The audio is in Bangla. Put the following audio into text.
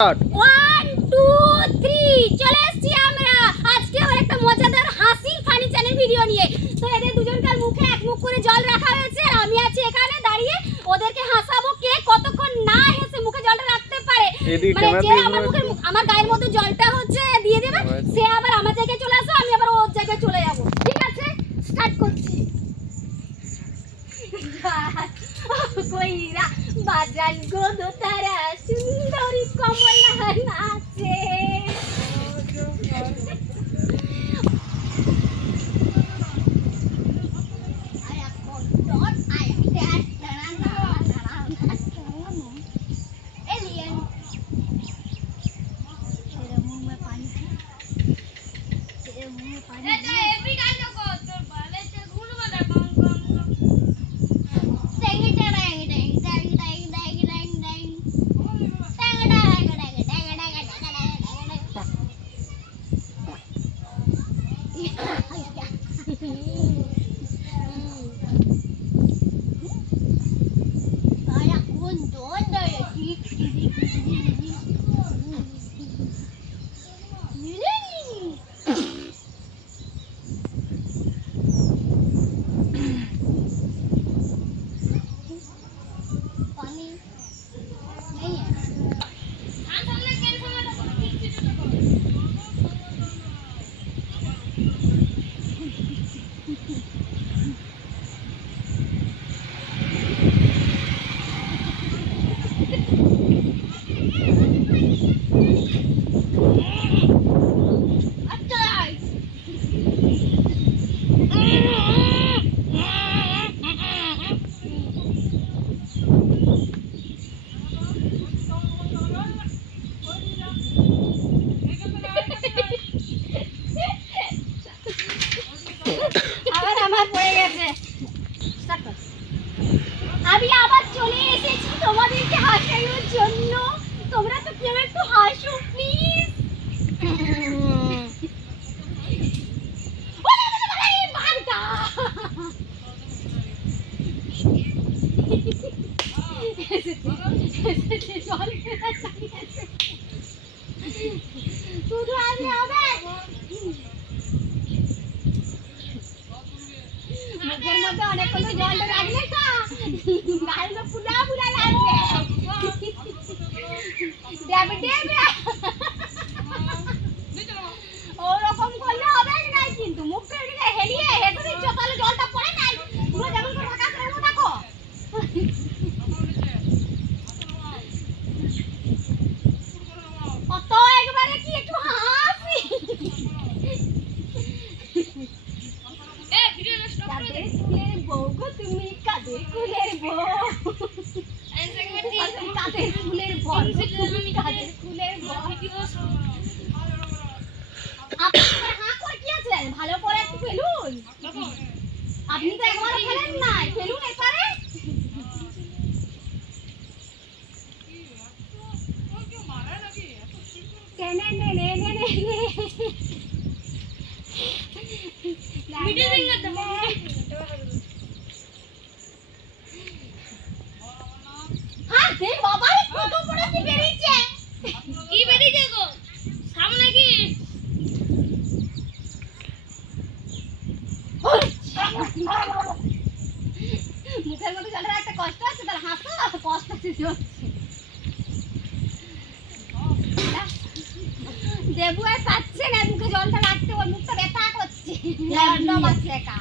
ওয়ান টু থ্রি চলে এসেছি আমরা। আজকে আবার একটা মজাদার হাসি ফানি চ্যানেল ভিডিও নিয়ে। তো এদের দুজনকার মুখে এক মুখ করে জল রাখা হয়েছে আর আমি আছি এখানে দাঁড়িয়ে ওদেরকে হাসাবো কে কতক্ষণ না হেসে মুখে জলটা রাখতে পারে। মানে যে আমার মুখের আমার গায়ের মধ্যে জলটা হচ্ছে দিয়ে দেবে সে আবার আমার জায়গায় চলে আসবে আমি আবার ওর জায়গায় চলে যাব। ঠিক আছে? স্টার্ট করছি। কইরা বাজান গো তারা সুন্দরী কমলা নাচে Alien. annulé আবার আমার পড়ে গেছে। আমি আবার চলে এসেছি তোমাদেরকে হাসানোর জন্য। তোমরা তো কেউ একটু হাসো প্লিজ শুধু আমি হবে মুখের মধ্যে অনেকক্ষণ জলটা রাখলে না গালটা ফুলা ফুলা লাগবে। ড্যাবে ড্যাবে ওরকম করলে হবে না কিন্তু? মুখটা এদিকে হেলিয়ে হেঁটে দিচ্ছ তাহলে জলটা পড়ে নাই। পুরো যেমন করে রাখা সেরকম রাখো কত একবারে কি একটু হাসি? বউ তুমি কাদের কুলের বউ কাদের কুলের বউ তুমি কাদের কুলের বউ আপনি এবার হাঁ করে কি আছেন ভালো করে একটু ফেলুন আপনি তো। একবারও ফেলেন নাই ফেলুন এবারে নে নে নে নে নে নে মিডিল ফিঙ্গার দাও হ্যাঁ দে বাবা রে, কত বড় কি বেরিয়েছে কি বেরিয়েছে গো সামনে কি মুখের মধ্যে জলের একটা কষ্ট আছে তার হাসো কষ্ট আছে হচ্ছে দেবু আর পাচ্ছে না মুখে জলটা রাখতে ওর মুখটা ব্যথা করছে। একা।